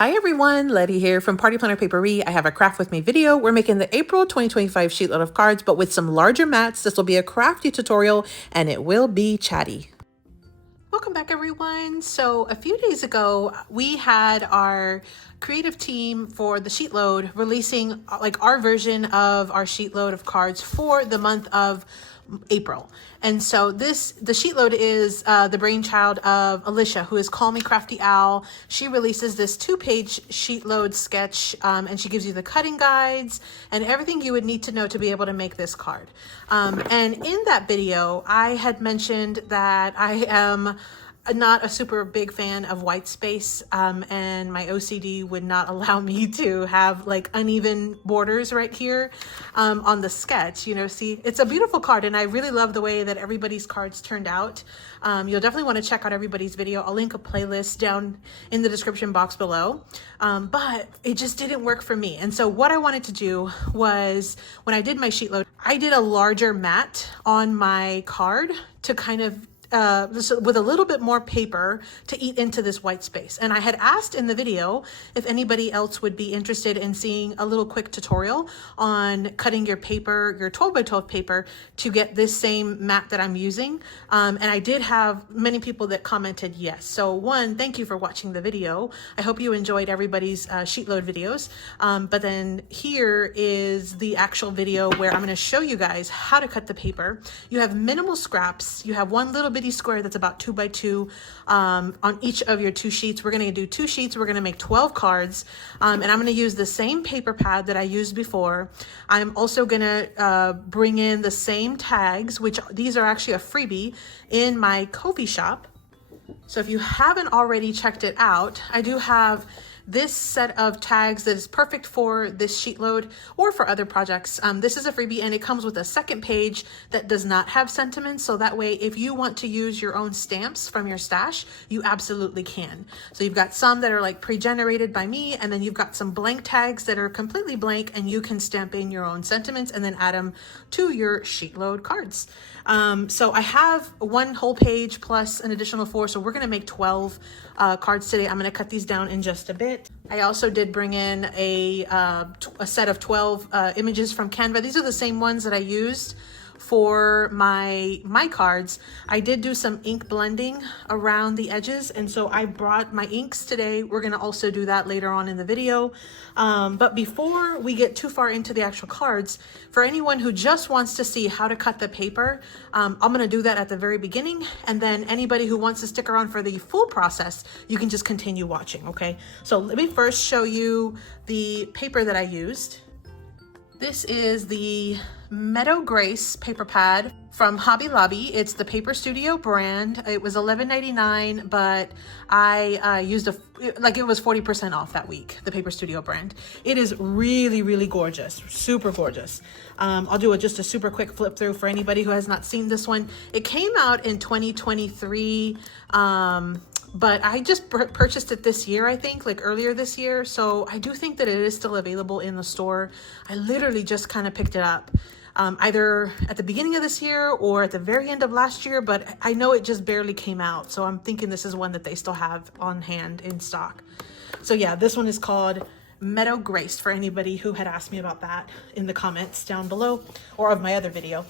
Hi everyone, Letty here from Party Planner Papery. I have a craft with me video. We're making the April 2025 sheet load of cards, but with some larger mats. This will be a crafty tutorial and it will be chatty. Welcome back everyone. So a few days ago, we had our creative team for the sheet load releasing like our version of our sheet load of cards for the month of April. And so the sheet load is the brainchild of Alicia, who is Call Me Crafty Owl. She releases this 2-page sheet load sketch and she gives you the cutting guides and everything you would need to know to be able to make this card. And in that video, I had mentioned that I am not a super big fan of white space and my OCD would not allow me to have like uneven borders right here on the sketch. You know, see, it's a beautiful card and I really love the way that everybody's cards turned out. You'll definitely want to check out everybody's video. I'll link a playlist down in the description box below, but it just didn't work for me. And so what I wanted to do was, when I did my sheet load, I did a larger mat on my card to kind of with a little bit more paper to eat into this white space. And I had asked in the video if anybody else would be interested in seeing a little quick tutorial on cutting your paper, your 12 by 12 paper, to get this same mat that I'm using. And I did have many people that commented yes. So one, thank you for watching the video. I hope you enjoyed everybody's sheet load videos. But then here is the actual video where I'm going to show you guys how to cut the paper. You have minimal scraps. You have one little bitty square that's about 2 by 2 on each of your 2 sheets. We're going to do 2 sheets. We're going to make 12 cards, and I'm going to use the same paper pad that I used before. I'm also going to bring in the same tags, which these are actually a freebie in my Ko-fi shop. So if you haven't already checked it out, I do have this set of tags that is perfect for this sheet load or for other projects. This is a freebie and it comes with a second page that does not have sentiments. So that way, if you want to use your own stamps from your stash, you absolutely can. So you've got some that are like pre-generated by me, and then you've got some blank tags that are completely blank and you can stamp in your own sentiments and then add them to your sheet load cards. So I have one whole page plus an additional 4. So we're going to make 12 cards today. I'm going to cut these down in just a bit. I also did bring in a set of 12 images from Canva. These are the same ones that I used for my cards. I did do some ink blending around the edges, and so I brought my inks today. We're going to also do that later on in the video. But before we get too far into the actual cards, for anyone who just wants to see how to cut the paper, I'm going to do that at the very beginning, and then anybody who wants to stick around for the full process, you can just continue watching, okay? So let me first show you the paper that I used. This is the Meadow Grace paper pad from Hobby Lobby. It's the Paper Studio brand. It was $11.99, but I used it was 40% off that week, the Paper Studio brand. It is really, really gorgeous, super gorgeous. I'll do just a super quick flip through for anybody who has not seen this one. It came out in 2023, but I just purchased it this year, I think, like earlier this year. So I do think that it is still available in the store. I literally just kind of picked it up either at the beginning of this year or at the very end of last year, but I know it just barely came out. So I'm thinking this is one that they still have on hand in stock. So yeah, this one is called Meadow Grace for anybody who had asked me about that in the comments down below or of my other video.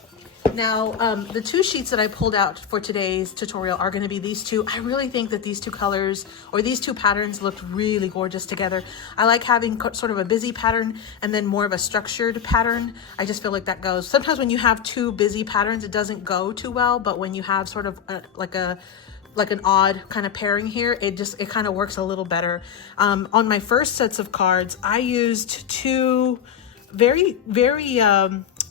Now, the 2 sheets that I pulled out for today's tutorial are going to be these 2. I really think that these 2 colors or these 2 patterns looked really gorgeous together. I like having sort of a busy pattern and then more of a structured pattern. I just feel like that goes. Sometimes when you have 2 busy patterns, it doesn't go too well, but when you have sort of like an odd kind of pairing here, it kind of works a little better. On my first sets of cards, I used 2 very, very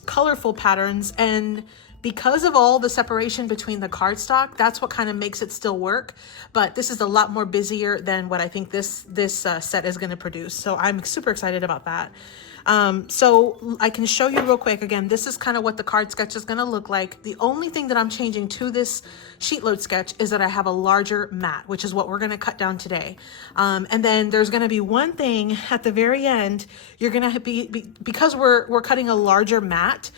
colorful patterns, and because of all the separation between the cardstock, that's what kind of makes it still work. But this is a lot more busier than what I think this set is going to produce. So I'm super excited about that. So I can show you real quick. Again, this is kind of what the card sketch is going to look like. The only thing that I'm changing to this sheet load sketch is that I have a larger mat, which is what we're going to cut down today. And then there's going to be one thing at the very end. You're going to be because we're cutting a larger mat,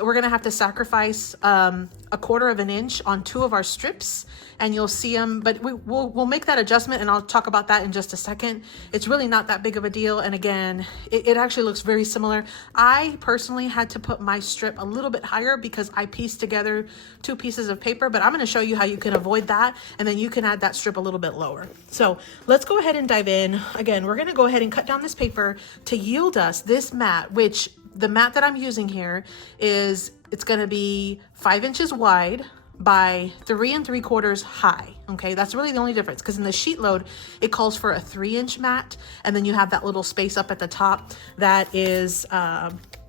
we're gonna have to sacrifice a 1/4 of an inch on 2 of our strips, and you'll see them, but we'll make that adjustment, and I'll talk about that in just a second. It's really not that big of a deal, and again, it actually looks very similar. I personally had to put my strip a little bit higher because I pieced together 2 pieces of paper, but I'm gonna show you how you can avoid that, and then you can add that strip a little bit lower. So let's go ahead and dive in. Again, we're gonna go ahead and cut down this paper to yield us this mat, which the mat that I'm using here is, it's gonna be 5 inches wide by 3 3/4 high. Okay, that's really the only difference, because in the SheetLoad, it calls for a 3-inch mat, and then you have that little space up at the top that is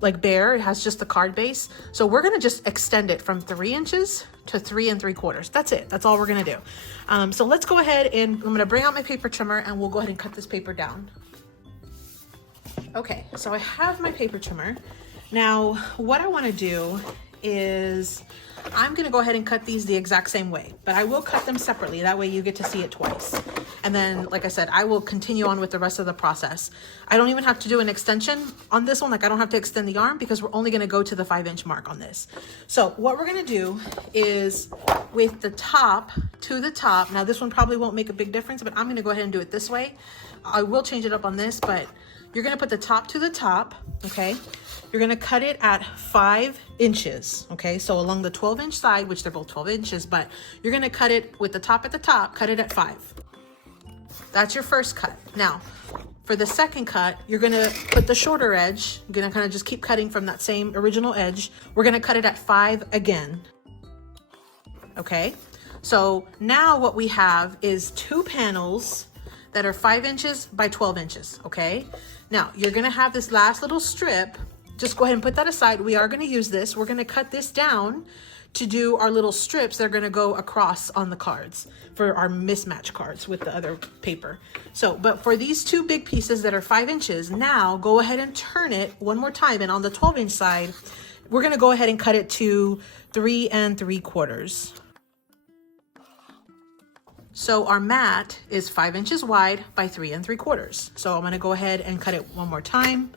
like bare. It has just the card base. So we're gonna just extend it from 3 inches to 3 3/4. That's it. That's all we're gonna do. So let's go ahead, and I'm gonna bring out my paper trimmer, and we'll go ahead and cut this paper down. Okay, so I have my paper trimmer. Now, what I wanna do is I'm gonna go ahead and cut these the exact same way, but I will cut them separately. That way you get to see it twice. And then, like I said, I will continue on with the rest of the process. I don't even have to do an extension on this one. Like, I don't have to extend the arm because we're only gonna go to the 5-inch mark on this. So what we're gonna do is with the top to the top, now this one probably won't make a big difference, but I'm gonna go ahead and do it this way. I will change it up on this, but you're gonna put the top to the top, okay? You're gonna cut it at 5 inches, okay? So along the 12-inch side, which they're both 12 inches, but you're gonna cut it with the top at the top, cut it at 5. That's your first cut. Now, for the second cut, you're gonna put the shorter edge. You're gonna kind of just keep cutting from that same original edge. We're gonna cut it at 5 again, okay? So now what we have is 2 panels that are 5 inches by 12 inches, okay? Now, you're gonna have this last little strip. Just go ahead and put that aside. We are gonna use this. We're gonna cut this down to do our little strips that are gonna go across on the cards for our mismatch cards with the other paper. So, but for these 2 big pieces that are 5 inches, now go ahead and turn it one more time. And on the 12-inch side, we're gonna go ahead and cut it to 3 3/4. So our mat is 5 inches wide by 3 3/4. So I'm gonna go ahead and cut it one more time.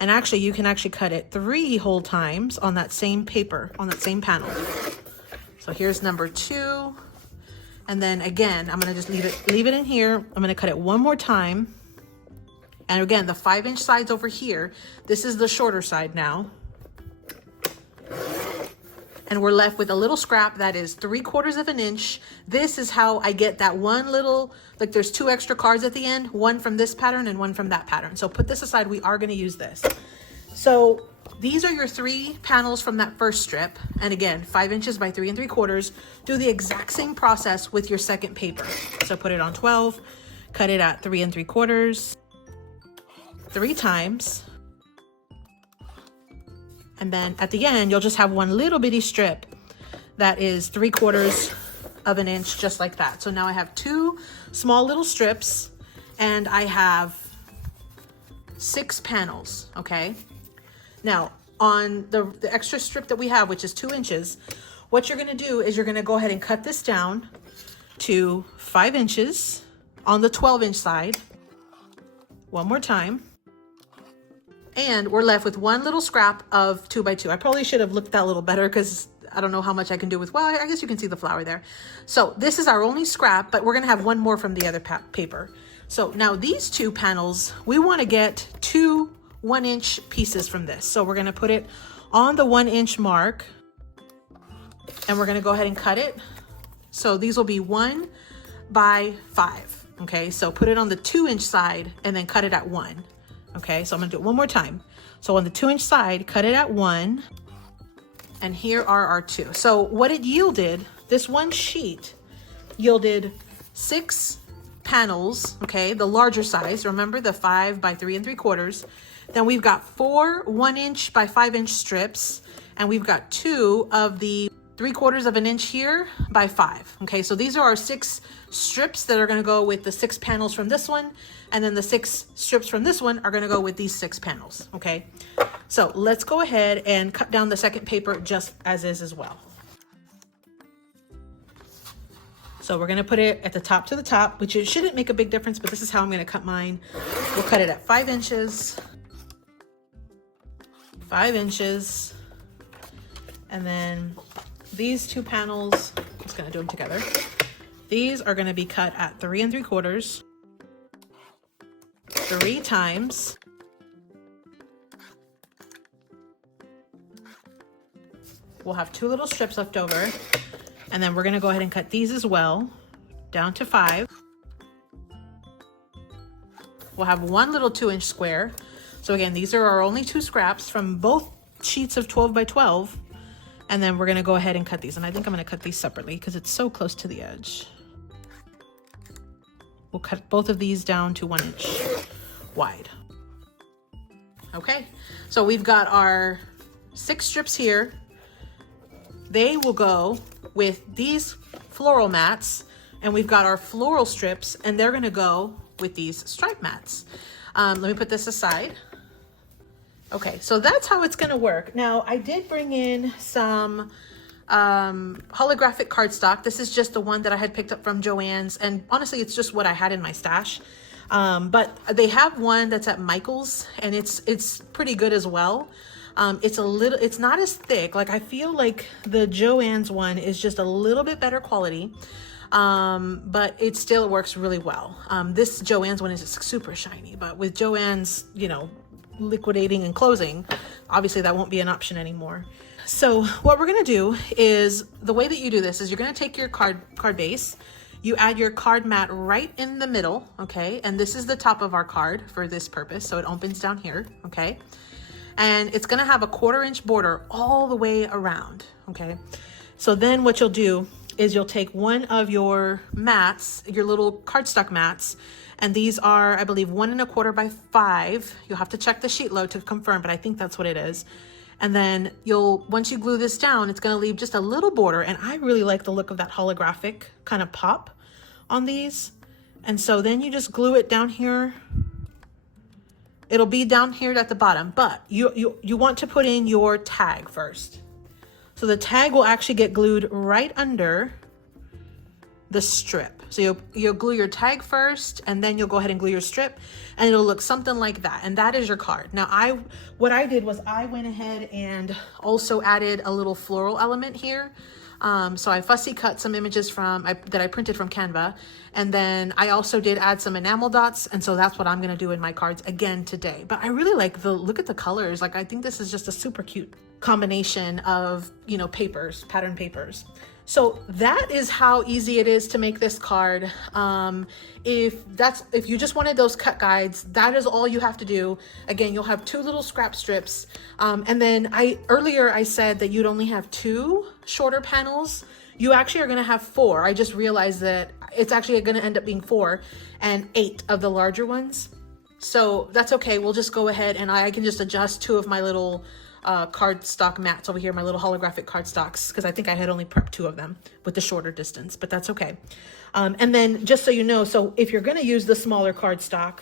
And actually, you can actually cut it 3 whole times on that same paper, on that same panel. So here's number 2. And then again, I'm gonna just leave it in here. I'm gonna cut it one more time. And again, the 5-inch side's over here. This is the shorter side now. And we're left with a little scrap that is 3/4 of an inch. This is how I get that one little, like there's 2 extra cards at the end, one from this pattern and one from that pattern. So put this aside, we are gonna use this. So these are your 3 panels from that first strip. And again, 5 inches by 3 3/4. Do the exact same process with your second paper. So put it on 12, cut it at 3 3/4, 3 times. And then at the end, you'll just have one little bitty strip that is 3/4 of an inch, just like that. So now I have 2 small little strips, and I have 6 panels, okay? Now, on the extra strip that we have, which is 2 inches, what you're gonna do is you're gonna go ahead and cut this down to 5 inches on the 12-inch side. One more time. And we're left with one little scrap of 2 by 2. I probably should have looked that a little better because I don't know how much I can do with, well, I guess you can see the flower there. So this is our only scrap, but we're gonna have one more from the other paper. So now these 2 panels, we wanna get 2 1-inch pieces from this. So we're gonna put it on the 1-inch mark, and we're gonna go ahead and cut it. So these will be 1 by 5, okay? So put it on the 2-inch side and then cut it at 1. Okay, so I'm gonna do it one more time. So on the 2-inch side, cut it at 1, and here are our 2. So what it yielded, this one sheet yielded 6 panels, okay, the larger size, remember the 5 by 3 3/4. Then we've got 4 1-inch by 5-inch strips, and we've got 2 of the 3/4 of an inch here by 5. Okay, so these are our 6 strips that are gonna go with the 6 panels from this one, and then the 6 strips from this one are gonna go with these 6 panels, okay? So let's go ahead and cut down the second paper just as is as well. So we're gonna put it at the top to the top, which it shouldn't make a big difference, but this is how I'm gonna cut mine. We'll cut it at 5 inches, 5 inches, And then these two panels, I'm just gonna do them together. These are gonna be cut at 3 3/4, 3 times. We'll have 2 little strips left over. And then we're gonna go ahead and cut these as well, down to 5. We'll have 1 little 2-inch square. So again, these are our only 2 scraps from both sheets of 12 by 12. And then we're gonna go ahead and cut these. And I think I'm gonna cut these separately because it's so close to the edge. We'll cut both of these down to 1 inch wide. Okay, so we've got our 6 strips here. They will go with these floral mats, and we've got our floral strips, and they're gonna go with these stripe mats. Let me put this aside. Okay, so that's how it's gonna work. Now, I did bring in some holographic cardstock. This is just the one that I had picked up from Joann's, and honestly, it's just what I had in my stash. But they have one that's at Michael's, and it's pretty good as well. It's not as thick. Like, I feel like the Joann's one is just a little bit better quality, but it still works really well. This Joann's one is super shiny, but with Joann's, you know, liquidating and closing, obviously that won't be an option anymore. So what we're gonna do is, the way that you do this is you're gonna take your card base, you add your card mat right in the middle, okay? And this is the top of our card for this purpose, so it opens down here, okay? And it's gonna have a 1/4 inch border all the way around, okay? So then what you'll do is you'll take one of your mats, your little cardstock mats, and these are, I believe, 1 1/4 by 5. You'll have to check the SheetLoad to confirm, but I think that's what it is. And then once you glue this down, it's gonna leave just a little border, and I really like the look of that holographic kind of pop on these. And so then you just glue it down here. It'll be down here at the bottom, but you want to put in your tag first. So the tag will actually get glued right under the strip. So you'll glue your tag first, and then you'll go ahead and glue your strip, and it'll look something like that. And that is your card. Now, what I did was I went ahead and also added a little floral element here. So I fussy cut some images that I printed from Canva. And then I also did add some enamel dots. And so that's what I'm going to do in my cards again today. But I really like look at the colors. Like, I think this is just a super cute combination of, you know, papers, pattern papers. So that is how easy it is to make this card. If you just wanted those cut guides, that is all you have to do. Again, you'll have 2 little scrap strips. And then earlier I said that you'd only have 2 shorter panels. You actually are gonna have 4. I just realized that it's actually gonna end up being 4 and 8 of the larger ones. So that's okay. We'll just go ahead and I can just adjust 2 of my little cardstock mats over here, my little holographic cardstocks, because I think I had only prepped 2 of them with the shorter distance, but that's okay. And then just so you know, so if you're going to use the smaller cardstock,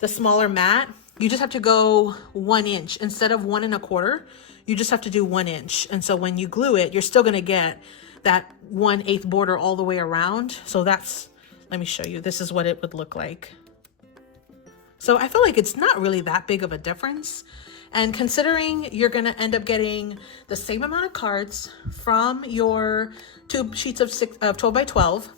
the smaller mat, you just have to go 1 inch instead of 1 1/4. You just have to do 1 inch. And so when you glue it, you're still going to get that 1/8 border all the way around. So let me show you. This is what it would look like. So I feel like it's not really that big of a difference. And considering you're going to end up getting the same amount of cards from your 2 sheets of 12 by 12,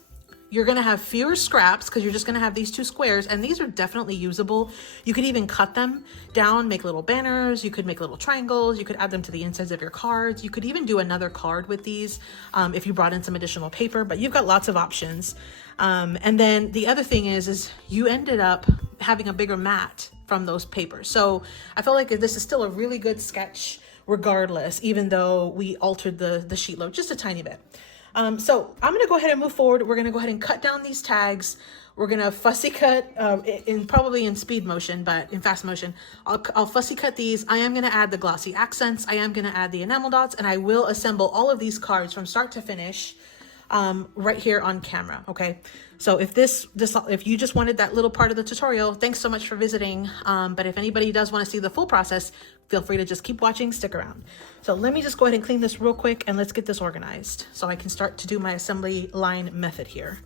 you're going to have fewer scraps because you're just going to have these 2 squares, and these are definitely usable. You could even cut them down, make little banners. You could make little triangles. You could add them to the insides of your cards. You could even do another card with these if you brought in some additional paper, but you've got lots of options. And then the other thing is you ended up having a bigger mat from those papers. So I felt like this is still a really good sketch regardless, even though we altered the SheetLoad just a tiny bit. So I'm gonna go ahead and move forward. We're gonna go ahead and cut down these tags. We're gonna fussy cut probably in speed motion, but in fast motion, I'll fussy cut these. I am gonna add the glossy accents. I am gonna add the enamel dots, and I will assemble all of these cards from start to finish right here on camera. Okay. So if you just wanted that little part of the tutorial, thanks so much for visiting. But if anybody does want to see the full process, feel free to just keep watching, stick around. So let me just go ahead and clean this real quick, and let's get this organized so I can start to do my assembly line method here.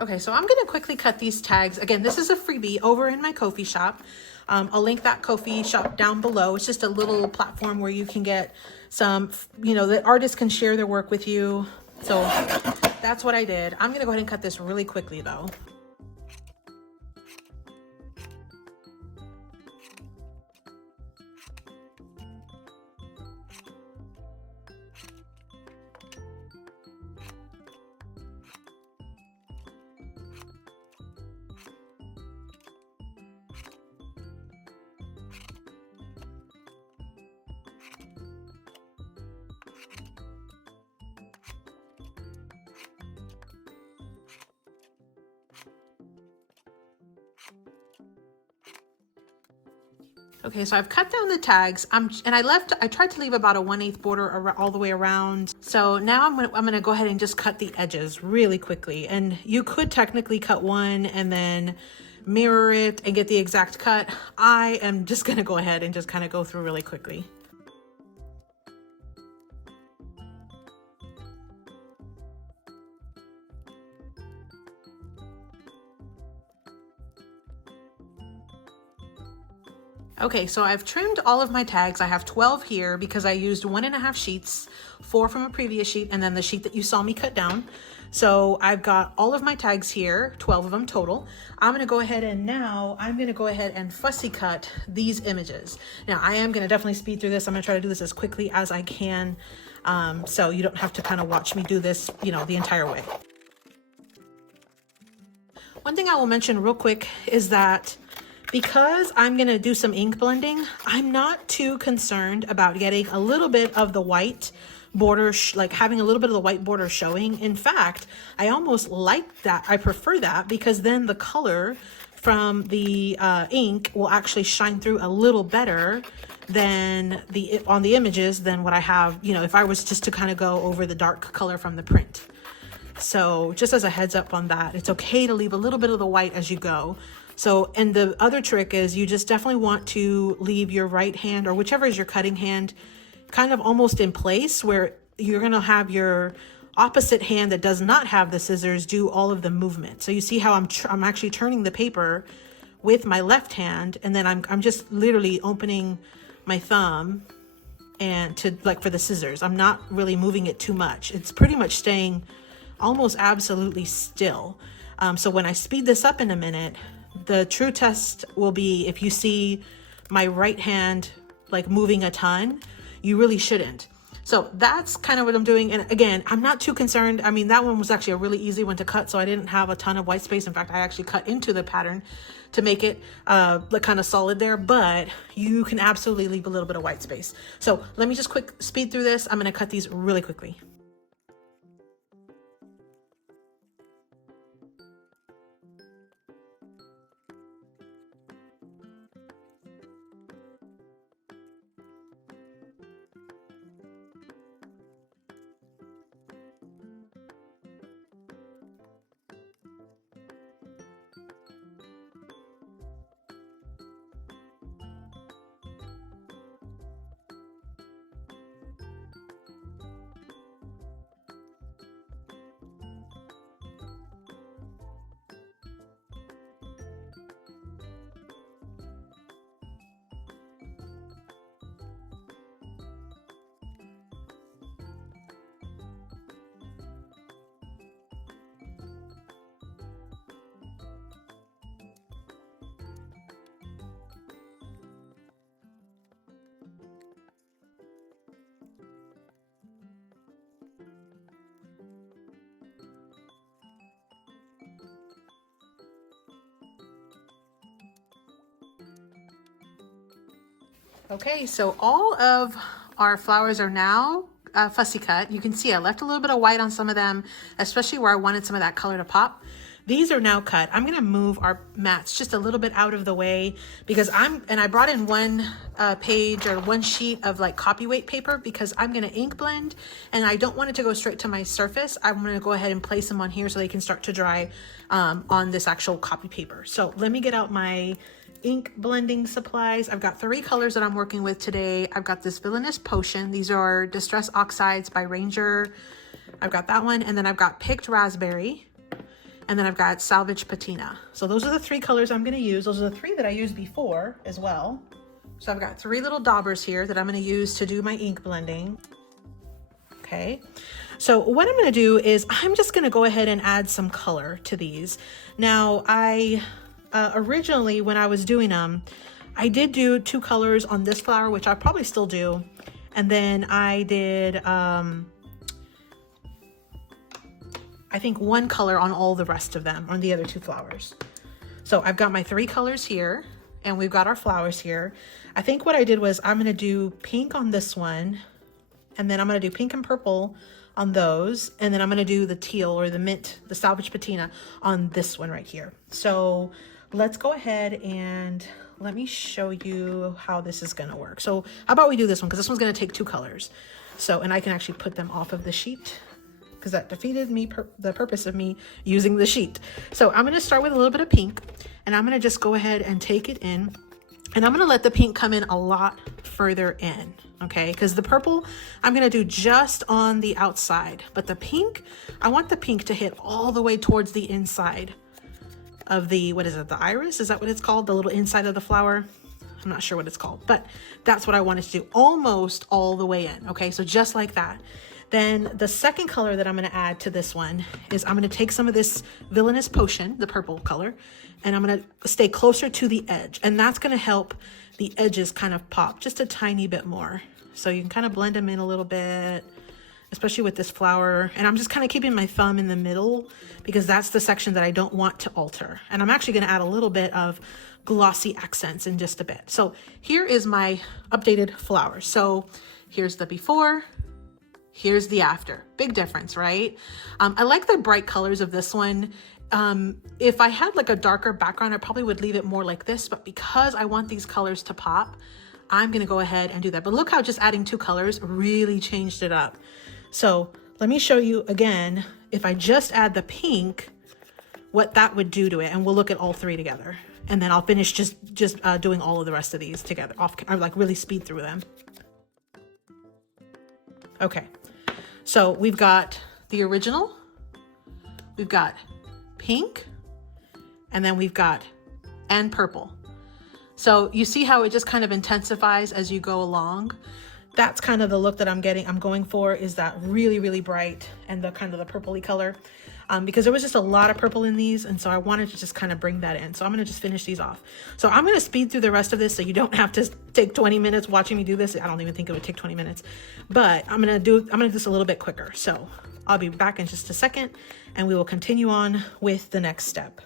Okay, so I'm gonna quickly cut these tags. Again, this is a freebie over in my Ko-fi shop. I'll link that Ko-fi shop down below. It's just a little platform where you can get some, you know, the artists can share their work with you. So that's what I did. I'm gonna go ahead and cut this really quickly though. Okay, so I've cut down the tags. And I tried to leave about a 1/8 border all the way around. So now I'm gonna go ahead and just cut the edges really quickly. And you could technically cut one and then mirror it and get the exact cut. I am just gonna go ahead and just kind of go through really quickly. Okay, so I've trimmed all of my tags. I have 12 here because I used 1.5 sheets, 4 from a previous sheet, and then the sheet that you saw me cut down. So I've got all of my tags here, 12 of them total. I'm gonna go ahead and fussy cut these images. Now I am gonna definitely speed through this. I'm gonna try to do this as quickly as I can. So you don't have to kind of watch me do this, you know, the entire way. One thing I will mention real quick is that because I'm gonna do some ink blending, I'm not too concerned about getting a little bit of the white border, like having a little bit of the white border showing. In fact, I almost like that. I prefer that because then the color from the ink will actually shine through a little better than on the images than what I have, you know, if I was just to kind of go over the dark color from the print. So just as a heads up on that, it's okay to leave a little bit of the white as you go. So, and the other trick is you just definitely want to leave your right hand or whichever is your cutting hand kind of almost in place where you're going to have your opposite hand that does not have the scissors do all of the movement. So you see how I'm actually turning the paper with my left hand, and then I'm just literally opening my thumb and to like for the scissors. I'm not really moving it too much. It's pretty much staying almost absolutely still. So when I speed this up in a minute, the true test will be if you see my right hand like moving a ton, you really shouldn't. So that's kind of what I'm doing. And again, I'm not too concerned. I mean, that one was actually a really easy one to cut, so I didn't have a ton of white space. In fact, I actually cut into the pattern to make it like kind of solid there, but you can absolutely leave a little bit of white space. So let me just quick speed through this. I'm gonna cut these really quickly. Okay, so all of our flowers are now fussy cut. You can see I left a little bit of white on some of them, especially where I wanted some of that color to pop. These are now cut. I'm gonna move our mats just a little bit out of the way because I brought in one page or one sheet of like copyweight paper because I'm gonna ink blend and I don't want it to go straight to my surface. I'm gonna go ahead and place them on here so they can start to dry on this actual copy paper. So let me get out my ink blending supplies. I've got 3 colors that I'm working with today. I've got this Villainous Potion. These are Distress Oxides by Ranger. I've got that one, and then I've got Picked Raspberry. and then I've got Salvage Patina. So those are the 3 colors I'm gonna use. Those are the 3 that I used before as well. So I've got 3 little daubers here that I'm gonna use to do my ink blending. Okay, so what I'm gonna do is I'm just gonna go ahead and add some color to these. Now, I originally, when I was doing them, I did do 2 colors on this flower, which I probably still do. And then I did, I think 1 color on all the rest of them, on the other 2 flowers. So I've got my 3 colors here, and we've got our flowers here. I think what I did was I'm gonna do pink on this one, and then I'm gonna do pink and purple on those, and then I'm gonna do the teal or the mint, the Salvage Patina on this one right here. So let's go ahead and let me show you how this is gonna work. So how about we do this one, because this one's gonna take 2 colors. So, and I can actually put them off of the sheet, because that defeated me the purpose of me using the sheet. So I'm gonna start with a little bit of pink, and I'm gonna just go ahead and take it in, and I'm gonna let the pink come in a lot further in, okay? Because the purple, I'm gonna do just on the outside, but the pink, I want the pink to hit all the way towards the inside of the, what is it, the iris? Is that what it's called? The little inside of the flower? I'm not sure what it's called, but that's what I wanted to do, almost all the way in, okay? So just like that. Then the second color that I'm gonna add to this one is I'm gonna take some of this Villainous Potion, the purple color, and I'm gonna stay closer to the edge. And that's gonna help the edges kind of pop just a tiny bit more. So you can kind of blend them in a little bit, especially with this flower. And I'm just kind of keeping my thumb in the middle because that's the section that I don't want to alter. And I'm actually gonna add a little bit of glossy accents in just a bit. So here is my updated flower. So here's the before, here's the after. Big difference, right? I like the bright colors of this one. If I had like a darker background, I probably would leave it more like this, but because I want these colors to pop, I'm gonna go ahead and do that. But look how just adding 2 colors really changed it up. So let me show you again, if I just add the pink, what that would do to it. And we'll look at all 3 together. And then I'll finish just doing all of the rest of these together. I like really speed through them. Okay, so we've got the original, we've got pink, and then we've got, and purple. So you see how it just kind of intensifies as you go along. That's kind of the look that I'm going for, is that really, really bright and the kind of the purpley color. Because there was just a lot of purple in these, and so I wanted to just kind of bring that in. So I'm gonna just finish these off. So I'm gonna speed through the rest of this so you don't have to take 20 minutes watching me do this. I don't even think it would take 20 minutes, but I'm gonna do this a little bit quicker. So I'll be back in just a second, and we will continue on with the next step.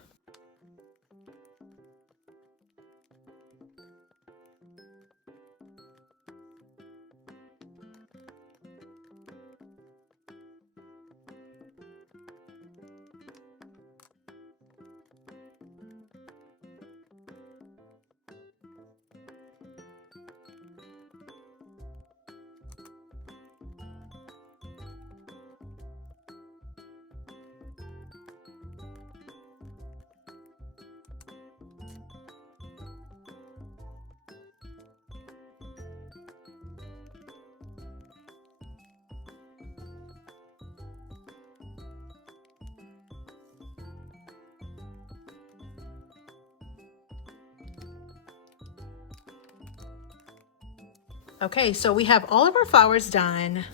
Okay, so we have all of our flowers done.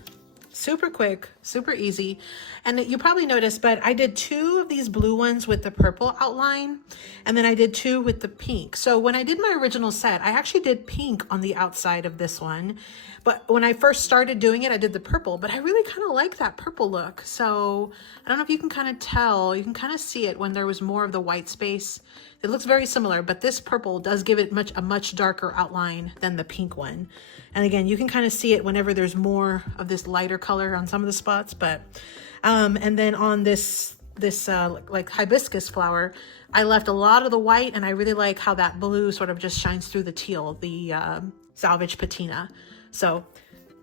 Super quick, super easy. And you probably noticed, but I did 2 of these blue ones with the purple outline, and then I did 2 with the pink. So when I did my original set, I actually did pink on the outside of this one. But when I first started doing it, I did the purple, but I really kind of like that purple look. So I don't know if you can kind of tell, you can kind of see it when there was more of the white space. It looks very similar, but this purple does give it a much darker outline than the pink one. And again, you can kind of see it whenever there's more of this lighter color on some of the spots, but, and then on this like hibiscus flower, I left a lot of the white, and I really like how that blue sort of just shines through the teal, the Salvage Patina. So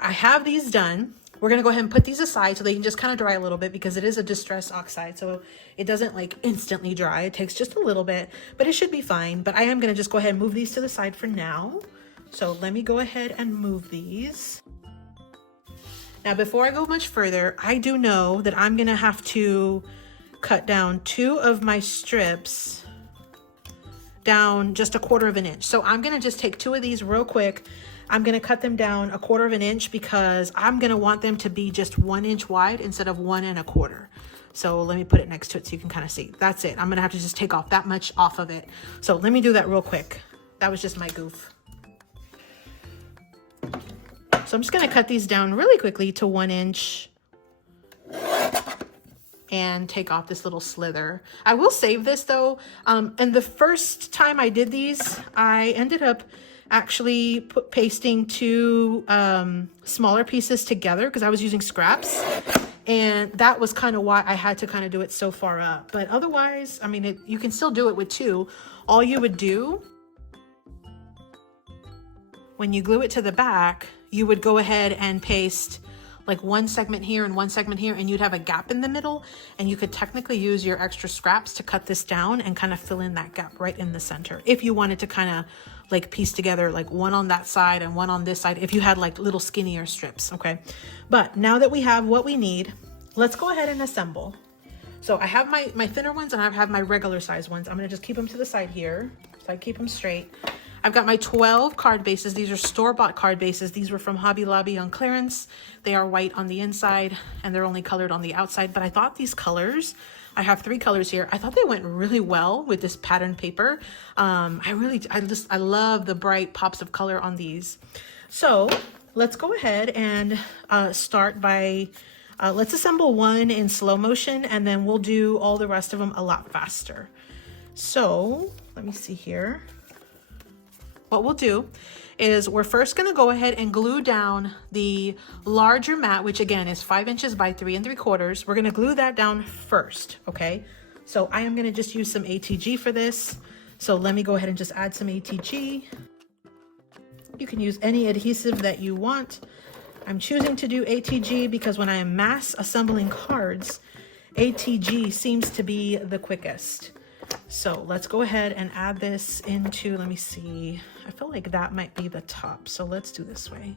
I have these done. We're gonna go ahead and put these aside so they can just kind of dry a little bit, because it is a distress oxide, so it doesn't like instantly dry. It takes just a little bit, but it should be fine. But I am gonna just go ahead and move these to the side for now. So let me go ahead and move these. Now, before I go much further, I do know that I'm gonna have to cut down 2 of my strips down just 1/4 inch. So I'm gonna just take 2 of these real quick. I'm gonna cut them down 1/4 inch because I'm gonna want them to be just 1 inch wide instead of 1 1/4. So let me put it next to it so you can kind of see. That's it. I'm gonna have to just take off that much off of it. So let me do that real quick. That was just my goof. So I'm just gonna cut these down really quickly to 1 inch and take off this little slither. I will save this though. And the first time I did these, I ended up actually pasting 2 smaller pieces together because I was using scraps. And that was kind of why I had to kind of do it so far up. But otherwise, I mean, you can still do it with 2. All you would do when you glue it to the back, you would go ahead and paste like 1 segment here and 1 segment here, and you'd have a gap in the middle, and you could technically use your extra scraps to cut this down and kind of fill in that gap right in the center. If you wanted to kind of like piece together like 1 on that side and 1 on this side, if you had like little skinnier strips, okay? But now that we have what we need, let's go ahead and assemble. So I have my thinner ones and I have my regular size ones. I'm gonna just keep them to the side here, so I keep them straight. I've got my 12 card bases. These are store-bought card bases. These were from Hobby Lobby on clearance. They are white on the inside and they're only colored on the outside. But I thought these colors, I have 3 colors here. I thought they went really well with this pattern paper. I love the bright pops of color on these. So let's go ahead and start by, let's assemble 1 in slow motion and then we'll do all the rest of them a lot faster. So let me see here. What we'll do is we're first going to go ahead and glue down the larger mat, which again is 5 inches by 3 3/4. We're going to glue that down first, okay? So I am going to just use some ATG for this. So let me go ahead and just add some ATG. You can use any adhesive that you want. I'm choosing to do ATG because when I am mass assembling cards, ATG seems to be the quickest. So let's go ahead and add this into, let me see, I feel like that might be the top. So let's do this way.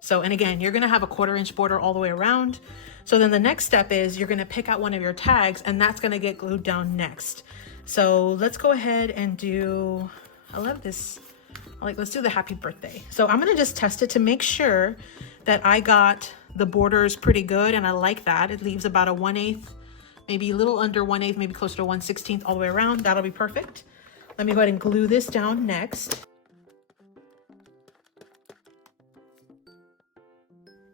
So, and again, you're gonna have a 1/4 inch border all the way around. So then the next step is you're gonna pick out one of your tags and that's gonna get glued down next. So let's go ahead and do, I love this, let's do the happy birthday. So I'm gonna just test it to make sure that I got the borders pretty good, and I like that. It leaves about a 1/8, maybe a little under 1/8, maybe closer to 1/16 all the way around. That'll be perfect. Let me go ahead and glue this down next.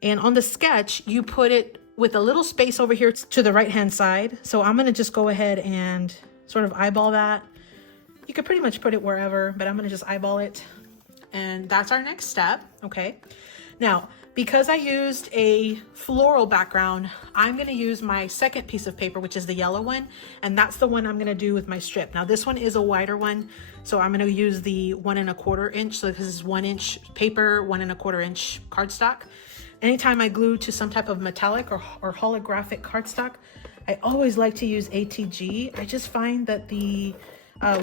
And on the sketch, you put it with a little space over here to the right-hand side. So I'm gonna just go ahead and sort of eyeball that. You could pretty much put it wherever, but I'm gonna just eyeball it. And that's our next step, okay? Now, because I used a floral background, I'm gonna use my second piece of paper, which is the yellow one, and that's the one I'm gonna do with my strip. Now this one is a wider one, so I'm gonna use the 1 1/4 inch. So this is 1 inch paper, 1 1/4 inch cardstock. Anytime I glue to some type of metallic or holographic cardstock, I always like to use ATG. I just find that the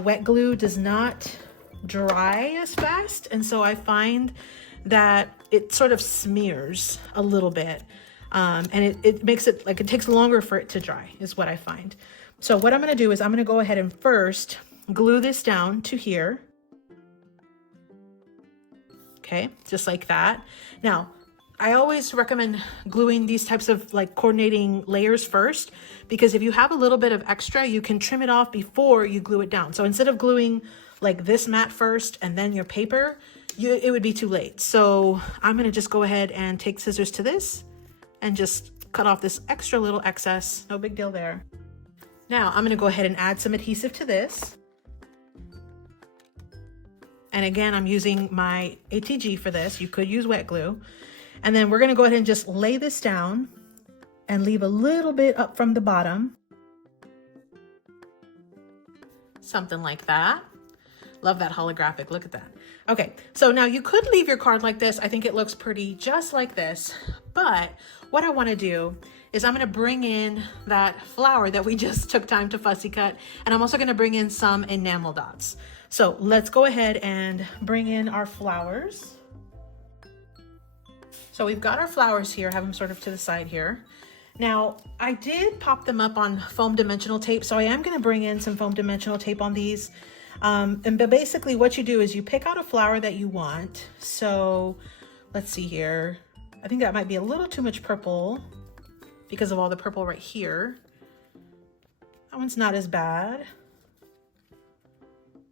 wet glue does not dry as fast, and so I find that it sort of smears a little bit, and it makes it like it takes longer for it to dry is what I find. So what I'm going to do is I'm going to go ahead and first glue this down to here. Okay, just like that. Now, I always recommend gluing these types of like coordinating layers first, because if you have a little bit of extra, you can trim it off before you glue it down. So instead of gluing like this mat first and then your paper, it would be too late. So I'm gonna just go ahead and take scissors to this and just cut off this extra little excess. No big deal there. Now I'm gonna go ahead and add some adhesive to this. And again, I'm using my ATG for this. You could use wet glue. And then we're gonna go ahead and just lay this down and leave a little bit up from the bottom. Something like that. Love that holographic, look at that. Okay, so now you could leave your card like this. I think it looks pretty just like this. But what I wanna do is I'm gonna bring in that flower that we just took time to fussy cut. And I'm also gonna bring in some enamel dots. So let's go ahead and bring in our flowers. So we've got our flowers here, have them sort of to the side here. Now, I did pop them up on foam dimensional tape, so I am going to bring in some foam dimensional tape on these. But basically what you do is you pick out a flower that you want. So let's see here. I think that might be a little too much purple because of all the purple right here. That one's not as bad.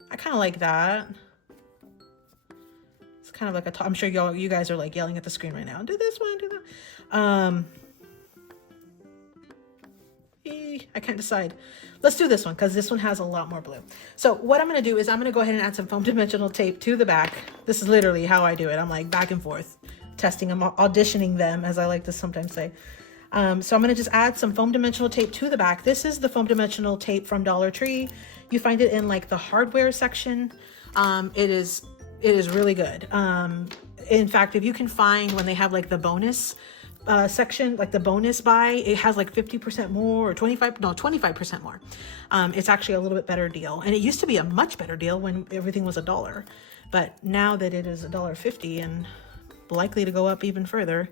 I kind of like that. It's kind of like a, I'm sure you guys are like yelling at the screen right now. Do this one, do that. I can't decide. Let's do this one because this one has a lot more blue. So what I'm going to do is I'm going to go ahead and add some foam dimensional tape to the back. This is literally how I do it. I'm like back and forth, testing them, auditioning them, as I like to sometimes say. So I'm going to just add some foam dimensional tape to the back. This is the foam dimensional tape from Dollar Tree. You find it in like the hardware section. It is really good. In fact, if you can find when they have like the bonus section, like the bonus buy, it has like 50% more or 25% more. It's actually a little bit better deal. And it used to be a much better deal when everything was $1. But now that it is $1.50 and likely to go up even further,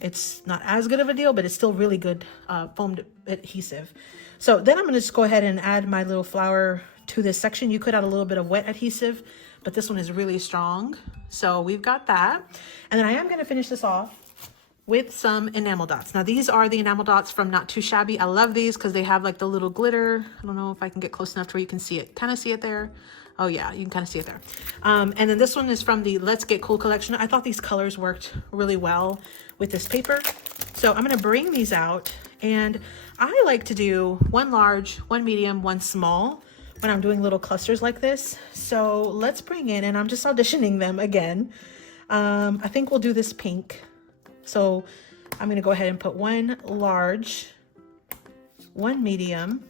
it's not as good of a deal, but it's still really good foamed adhesive. So then I'm going to just go ahead and add my little flower to this section. You could add a little bit of wet adhesive, but this one is really strong. So we've got that. And then I am going to finish this off with some enamel dots. Now these are the enamel dots from Not Too Shabby. I love these because they have like the little glitter. I don't know if I can get close enough to where you can see it. Kind of see it there. Oh yeah, you can kind of see it there. And then this one is from the Let's Get Cool collection. I thought these colors worked really well with this paper. So I'm going to bring these out, and I like to do one large, one medium, one small when I'm doing little clusters like this. So let's bring in, and I'm just auditioning them again. I think we'll do this pink. So I'm going to go ahead and put one large, one medium,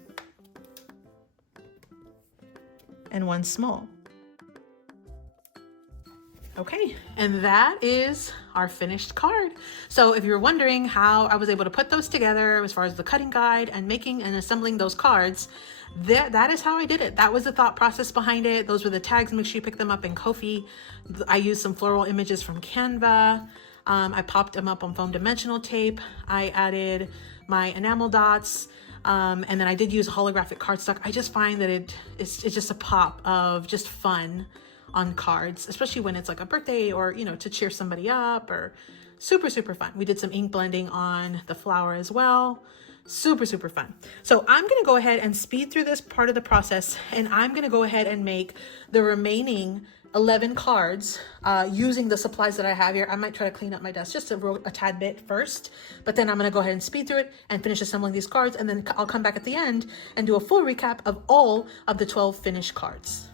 and one small. Okay, and that is our finished card. So if you're wondering how I was able to put those together as far as the cutting guide and making and assembling those cards, that is how I did it. That was the thought process behind it. Those were the tags. Make sure you pick them up in Ko-fi. I used some floral images from Canva. I popped them up on foam dimensional tape. I added my enamel dots. And then I did use holographic cardstock. I just find that it's just a pop of just fun on cards, especially when it's like a birthday or, you know, to cheer somebody up, or super, super fun. We did some ink blending on the flower as well. Super, super fun. So I'm going to go ahead and speed through this part of the process, and I'm going to go ahead and make the remaining 11 cards using the supplies that I have here. I might try to clean up my desk just a tad bit first, but then I'm going to go ahead and speed through it and finish assembling these cards, and then I'll come back at the end and do a full recap of all of the 12 finished cards.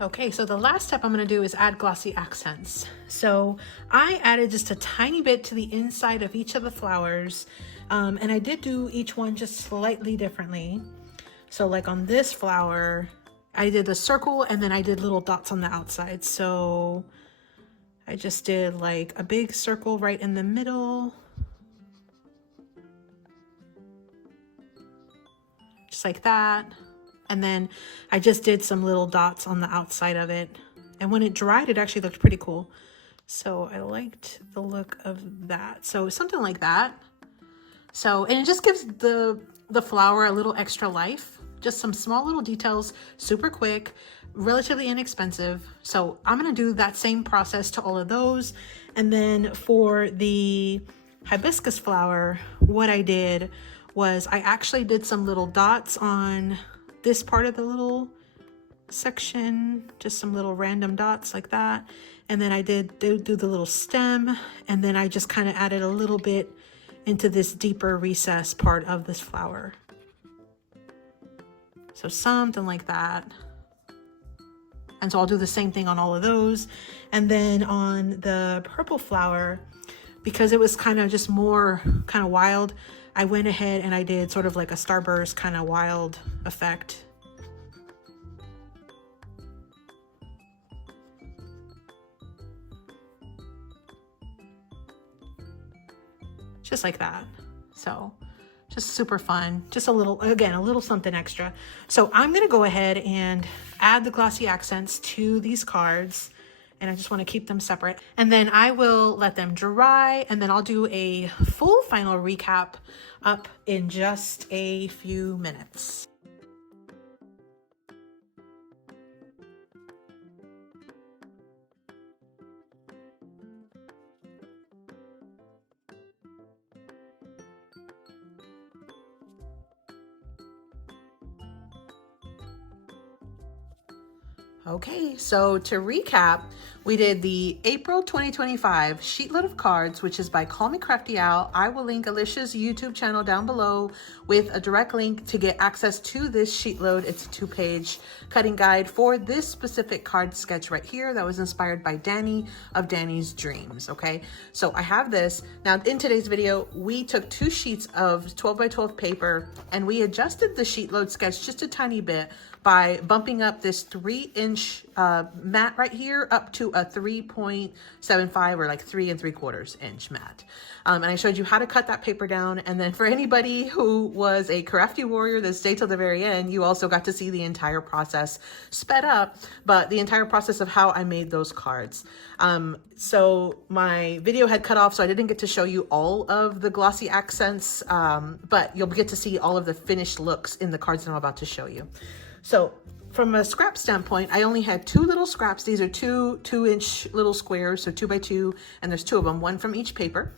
Okay, so the last step I'm going to do is add glossy accents. So I added just a tiny bit to the inside of each of the flowers, and I did do each one just slightly differently. So like on this flower, I did a circle and then I did little dots on the outside. So I just did like a big circle right in the middle, just like that. And then I just did some little dots on the outside of it. And when it dried, it actually looked pretty cool. So I liked the look of that. So something like that. So, and it just gives the flower a little extra life. Just some small little details, super quick, relatively inexpensive. So I'm gonna do that same process to all of those. And then for the hibiscus flower, what I did was I actually did some little dots on this part of the little section, just some little random dots like that. And then I did do the little stem, and then I just kind of added a little bit into this deeper recess part of this flower. So something like that. And so I'll do the same thing on all of those. And then on the purple flower, because it was kind of just more kind of wild, I went ahead and I did sort of like a starburst kind of wild effect. Just like that. So just super fun. Just a little, again, a little something extra. So I'm gonna go ahead and add the glossy accents to these cards. And I just want to keep them separate. And then I will let them dry, and then I'll do a full final recap up in just a few minutes. Okay, so to recap, we did the April 2025 Sheetload of Cards, which is by Call Me Crafty Owl. I will link Alicia's YouTube channel down below with a direct link to get access to this Sheetload. It's a 2-page cutting guide for this specific card sketch right here that was inspired by Danny of Danny's Dreams, okay? So I have this. Now in today's video, we took 2 sheets of 12 by 12 paper and we adjusted the Sheetload sketch just a tiny bit by bumping up this 3-inch mat right here up to a 3.75 or like 3 3/4 inch mat. And I showed you how to cut that paper down. And then for anybody who was a crafty warrior that stayed till the very end, you also got to see the entire process sped up, but the entire process of how I made those cards. So my video had cut off, so I didn't get to show you all of the glossy accents, but you'll get to see all of the finished looks in the cards that I'm about to show you. So from a scrap standpoint, I only had 2 little scraps. These are 2-inch little squares, so 2 by 2, and there's 2 of them, 1 from each paper.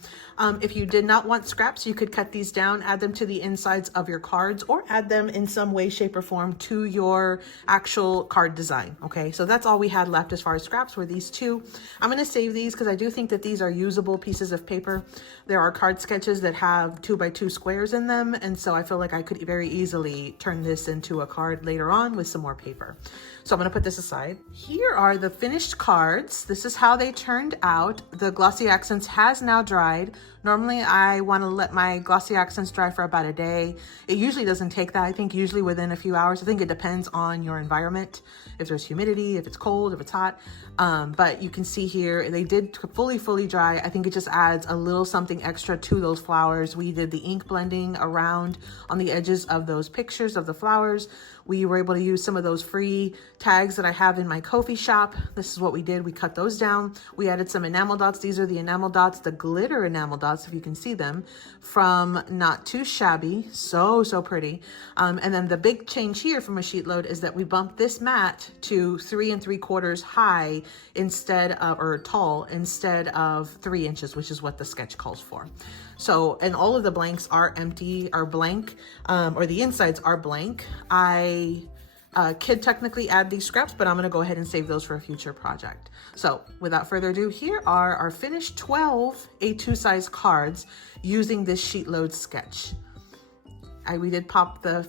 If you did not want scraps, you could cut these down, add them to the insides of your cards, or add them in some way, shape, or form to your actual card design, okay? So that's all we had left as far as scraps were these 2. I'm gonna save these because I do think that these are usable pieces of paper. There are card sketches that have 2 by 2 squares in them, and so I feel like I could very easily turn this into a card later on with some more paper. So I'm gonna put this aside. Here are the finished cards. This is how they turned out. The glossy accents has now dried. Normally I wanna let my glossy accents dry for about a day. It usually doesn't take that. I think usually within a few hours. I think it depends on your environment. If there's humidity, if it's cold, if it's hot. But you can see here, they did fully dry. I think it just adds a little something extra to those flowers. We did the ink blending around on the edges of those pictures of the flowers. We were able to use some of those free tags that I have in my Ko-fi shop. This is what we did. We cut those down. We added some enamel dots. These are the enamel dots, the glitter enamel dots, if you can see them, from Not Too Shabby. So pretty. And then the big change here from a Sheetload is that we bumped this mat to 3 3/4 high instead of, or tall, instead of 3 inches, which is what the sketch calls for. So, and all of the blanks are empty, are blank, or the insides are blank. I could technically add these scraps, but I'm gonna go ahead and save those for a future project. So without further ado, here are our finished 12 A2 size cards using this Sheetload sketch. We did pop the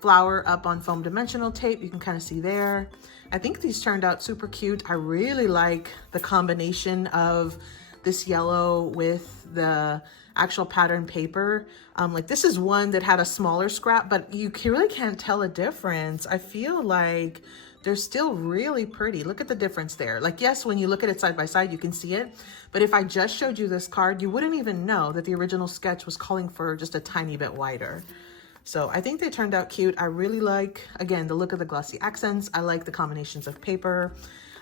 flower up on foam dimensional tape. You can kind of see there. I think these turned out super cute. I really like the combination of this yellow with the actual pattern paper. Like this is one that had a smaller scrap, but you really can't tell a difference. I feel like they're still really pretty. Look at the difference there. Like, yes, when you look at it side by side, you can see it. But if I just showed you this card, you wouldn't even know that the original sketch was calling for just a tiny bit wider. So I think they turned out cute. I really like, again, the look of the glossy accents. I like the combinations of paper.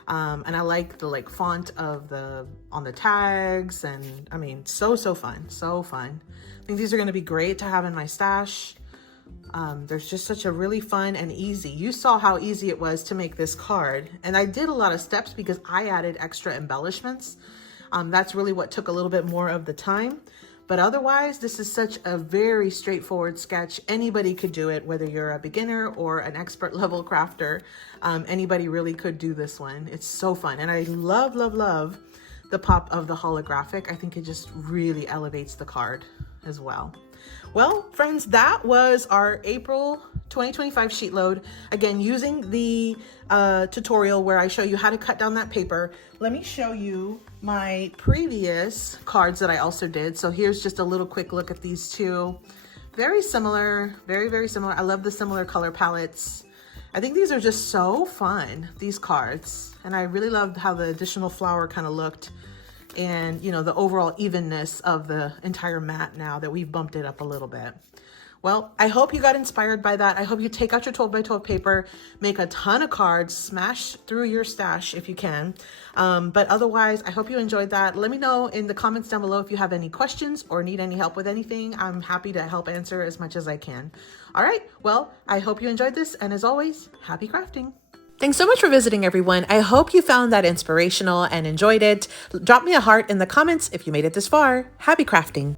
And I like the font of on the tags. And I mean, so fun, so fun. I think these are gonna be great to have in my stash. There's just such a really fun and easy. You saw how easy it was to make this card. And I did a lot of steps because I added extra embellishments. That's really what took a little bit more of the time. But otherwise, this is such a very straightforward sketch. Anybody could do it, whether you're a beginner or an expert level crafter. Anybody really could do this one. It's so fun. And I love, love, love the pop of the holographic. I think it just really elevates the card as well. Well, friends, that was our April 2025 sheet load. Again, using the tutorial where I show you how to cut down that paper. Let me show you my previous cards that I also did. So here's just a little quick look at these two. Very similar, very, very similar. I love the similar color palettes. I think these are just so fun, these cards. And I really loved how the additional flower kind of looked. And, you know, the overall evenness of the entire mat now that we've bumped it up a little bit. Well, I hope you got inspired by that. I hope you take out your 12 by 12 paper, make a ton of cards, smash through your stash if you can. But otherwise, I hope you enjoyed that. Let me know in the comments down below if you have any questions or need any help with anything. I'm happy to help answer as much as I can. All right, well, I hope you enjoyed this. And as always, happy crafting. Thanks so much for visiting, everyone. I hope you found that inspirational and enjoyed it. Drop me a heart in the comments if you made it this far. Happy crafting.